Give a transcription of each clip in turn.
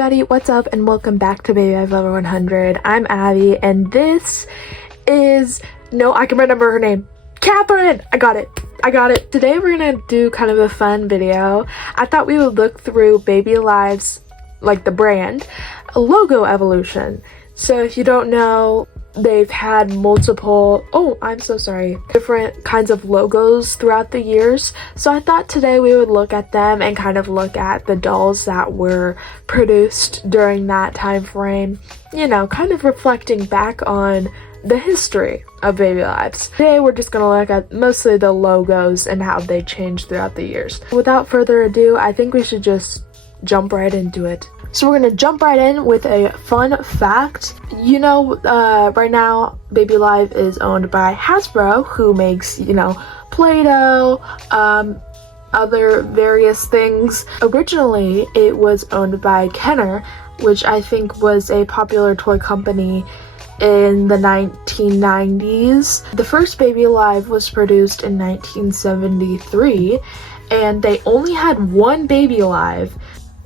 everybody, what's up and welcome back to Baby Life Level 100. I'm Abby and this is, no, I can remember her name, Catherine! I got it. Today we're gonna do kind of a fun video. I thought we would look through Baby Live's, like the brand, logo evolution. So if you don't know, they've had multiple, different kinds of logos throughout the years. So I thought today we would look at them and kind of look at the dolls that were produced during that time frame, you know, kind of reflecting back on the history of Baby Lives. Today we're just going to look at mostly the logos and how they changed throughout the years. Without further ado, I think we should just jump right into it. So we're gonna jump right in with a fun fact. You know, right now Baby Live is owned by Hasbro, who makes, you know, Play-Doh, other various things. Originally it was owned by Kenner, which I think was a popular toy company in the 1990s. The first Baby Live was produced in 1973 and they only had one Baby Live.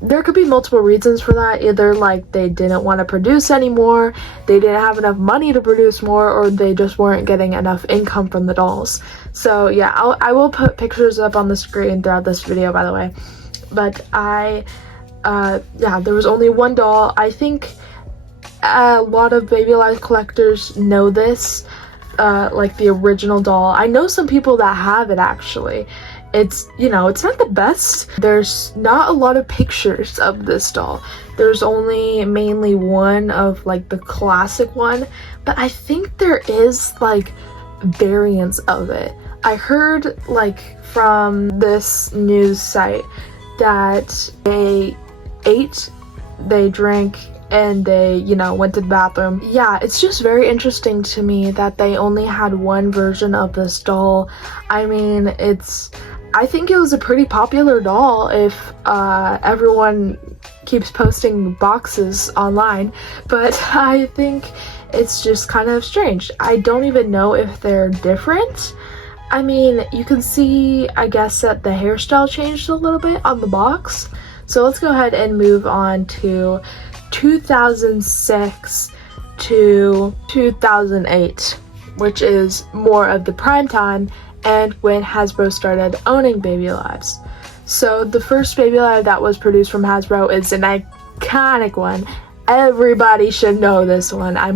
There could be multiple reasons for that. Either like they didn't want to produce anymore, they didn't have enough money to produce more, or they just weren't getting enough income from the dolls. So yeah, I will put pictures up on the screen throughout this video, by the way. But there was only one doll. I think a lot of Baby Life collectors know this, like the original doll. I know some people that have it actually. It's, you know, it's not the best. There's not a lot of pictures of this doll. There's only mainly one of like the classic one, but I think there is like variants of it. I heard like from this news site that they ate, they drank, and they, you know, went to the bathroom. Yeah, it's just very interesting to me that they only had one version of this doll. I mean, I think it was a pretty popular doll if everyone keeps posting boxes online, but I think it's just kind of strange. I don't even know if they're different. I mean, you can see, I guess, that the hairstyle changed a little bit on the box. So let's go ahead and move on to 2006 to 2008, which is more of the prime time and when Hasbro started owning Baby Lives. So the first Baby Live that was produced from Hasbro is an iconic one. Everybody should know this one. I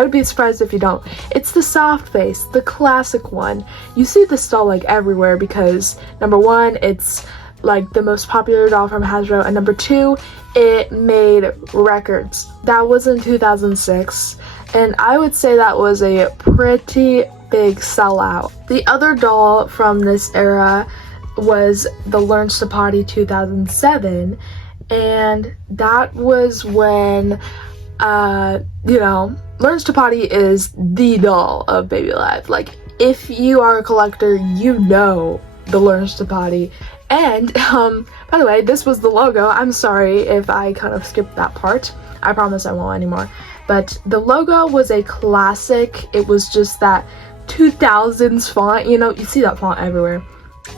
would be surprised if you don't. It's the soft face, the classic one. You see this doll like everywhere because number one, it's like the most popular doll from Hasbro, and number two, it made records. That was in 2006, and I would say that was a pretty big sellout. The other doll from this era was the Learns to Potty 2007, and that was when, you know, Learns to Potty is the doll of Baby Live. Like, if you are a collector, you know the Learns to Potty. And, by the way, this was the logo. I'm sorry if I kind of skipped that part. I promise I won't anymore. But the logo was a classic. It was just that 2000s font, you know, you see that font everywhere.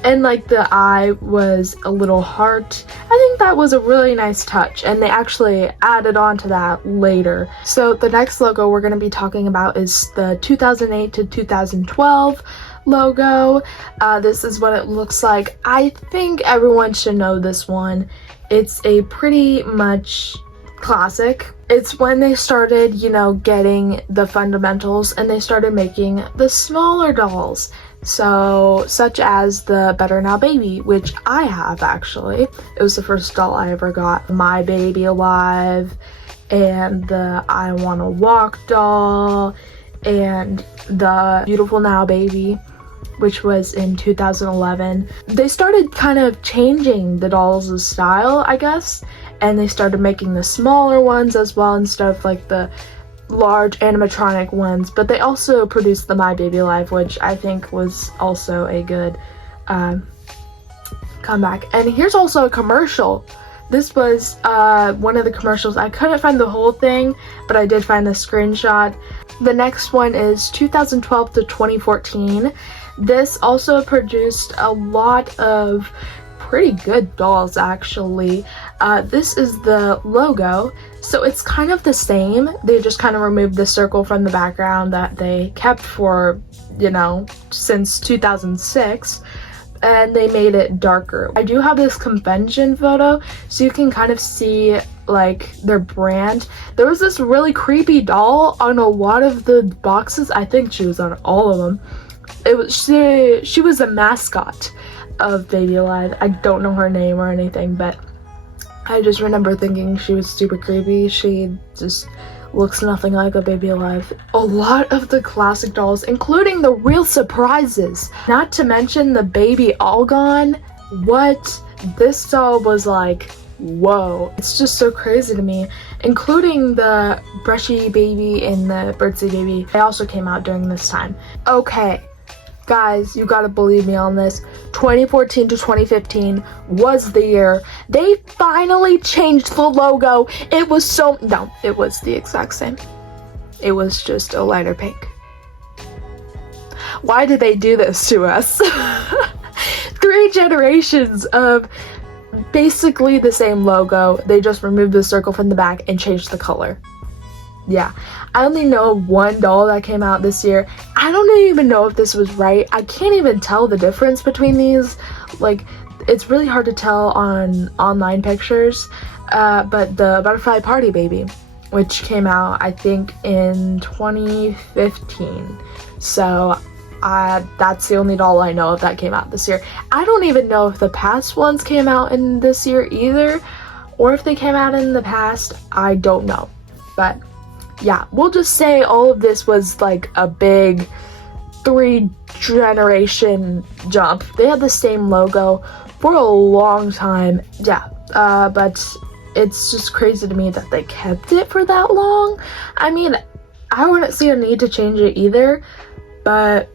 And like the eye was a little heart. I think that was a really nice touch, and they actually added on to that later. So the next logo we're going to be talking about is the 2008 to 2012 logo. This is what it looks like. I think everyone should know this one. It's a pretty much classic. It's when they started, you know, getting the fundamentals and they started making the smaller dolls. So, such as the Better Now Baby, which I have actually. It was the first doll I ever got. My Baby Alive, and the I Wanna Walk doll, and the Beautiful Now Baby, which was in 2011. They started kind of changing the dolls' style, I guess, and they started making the smaller ones as well instead of like the large animatronic ones, but they also produced the My Baby Live, which I think was also a good comeback. And here's also a commercial. This was one of the commercials. I couldn't find the whole thing, but I did find the screenshot. The next one is 2012 to 2014. This also produced a lot of pretty good dolls, actually. This is the logo, so it's kind of the same. They just kind of removed the circle from the background that they kept for, you know, since 2006, and they made it darker. I do have this convention photo, so you can kind of see like their brand. There was this really creepy doll on a lot of the boxes. I think she was on all of them. It was she was a mascot of Baby Alive. I don't know her name or anything, but I just remember thinking she was super creepy. She just looks nothing like a Baby Alive. A lot of the classic dolls, including the real surprises. Not to mention the Baby All Gone. What? This doll was like, whoa. It's just so crazy to me. Including the Brushy Baby and the Birdsey Baby. They also came out during this time. Okay. Guys, you gotta believe me on this. 2014 to 2015 was the year they finally changed the logo. It was no, it was the exact same. It was just a lighter pink. Why did they do this to us? 3 generations of basically the same logo. They just removed the circle from the back and changed the color. Yeah, I only know one doll that came out this year. I don't even know if this was right. I can't even tell the difference between these. Like, it's really hard to tell on online pictures. But the Butterfly Party Baby, which came out, I think, in 2015. So, that's the only doll I know of that came out this year. I don't even know if the past ones came out in this year either. Or if they came out in the past, I don't know. But yeah, we'll just say all of this was like a big 3-generation jump. They had the same logo for a long time. Yeah, but it's just crazy to me that they kept it for that long. I mean, I wouldn't see a need to change it either, but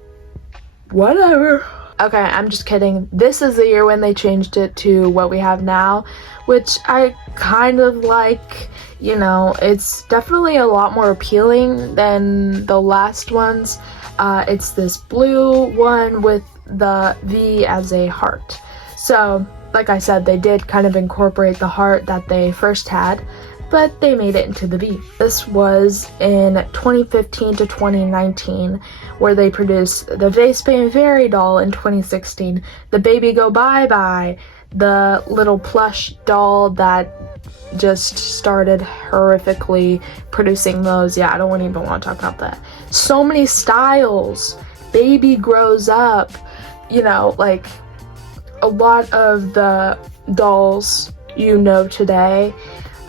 whatever. Okay, I'm just kidding. This is the year when they changed it to what we have now, which I kind of like. You know, it's definitely a lot more appealing than the last ones. It's this blue one with the V as a heart. So, like I said, they did kind of incorporate the heart that they first had, but they made it into the V. This was in 2015 to 2019, where they produced the Face Paint Fairy doll in 2016, the Baby Go Bye Bye, the little plush doll that just started horrifically producing those. Yeah, I don't even want to talk about that. So many styles. Baby Grows Up. You know, like a lot of the dolls you know today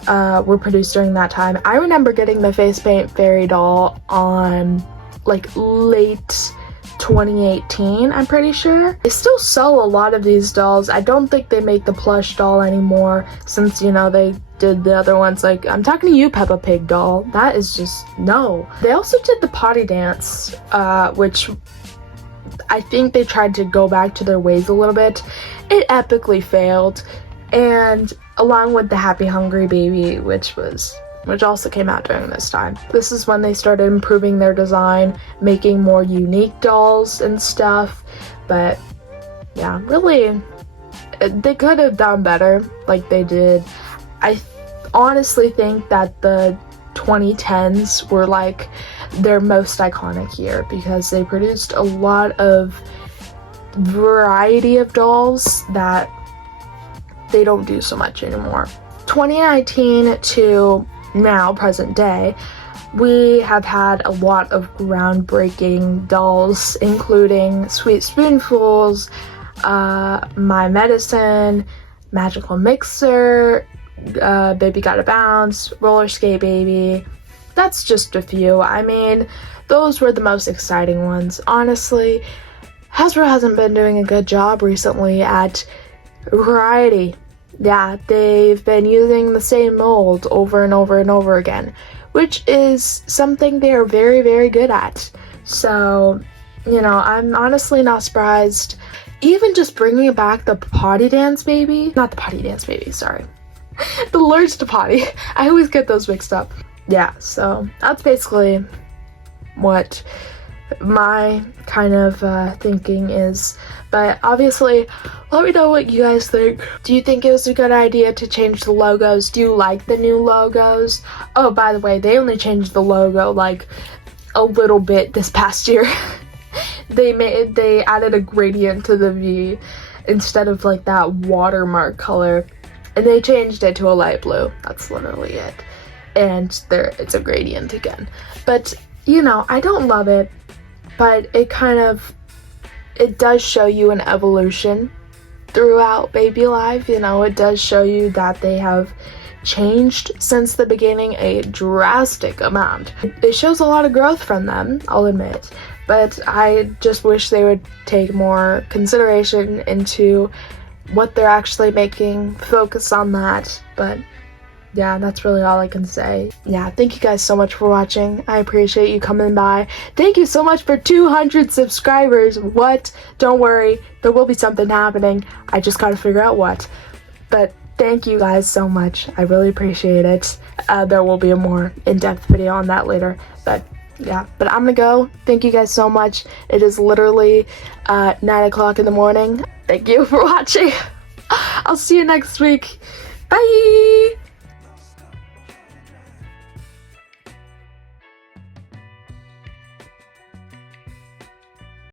were produced during that time. I remember getting the Face Paint Fairy doll on like late 2018, I'm pretty sure. They still sell a lot of these dolls. I don't think they make the plush doll anymore since, you know, they did the other ones. Like, I'm talking to you, Peppa Pig doll. That is just, no. They also did the potty dance, which I think they tried to go back to their ways a little bit. It epically failed. And along with the Happy Hungry Baby, which also came out during this time. This is when they started improving their design, making more unique dolls and stuff. But yeah, really, they could have done better like they did. I honestly think that the 2010s were like their most iconic year because they produced a lot of variety of dolls that they don't do so much anymore. 2019 to now, present day, we have had a lot of groundbreaking dolls, including Sweet Spoonfuls, My Medicine, Magical Mixer, Baby Gotta Bounce, Roller Skate Baby. That's just a few. I mean, those were the most exciting ones. Honestly, Hasbro hasn't been doing a good job recently at variety. Yeah, they've been using the same mold over and over and over again, which is something they are very, very good at. So, you know, I'm honestly not surprised. Even just bringing back the potty dance baby, not the potty dance baby, sorry. The Lurch to Potty. I always get those mixed up. Yeah, so that's basically what my kind of thinking is. But obviously, let me know what you guys think. Do you think it was a good idea to change the logos? Do you like the new logos? Oh, by the way, they only changed the logo like a little bit this past year. They added a gradient to the V instead of like that watermark color, and they changed it to a light blue. That's literally it. And it's a gradient again. But you know, I don't love it, but it does show you an evolution throughout Baby Life. You know, it does show you that they have changed since the beginning a drastic amount. It shows a lot of growth from them, I'll admit, but I just wish they would take more consideration into what they're actually making, focus on that. But yeah, that's really all I can say. Yeah, thank you guys so much for watching. I appreciate you coming by. Thank you so much for 200 subscribers. What? Don't worry, there will be something happening. I just gotta figure out what. But thank you guys so much. I really appreciate it. There will be a more in-depth video on that later. But yeah, but I'm gonna go. Thank you guys so much. It is literally 9 o'clock in the morning. Thank you for watching. I'll see you next week. Bye!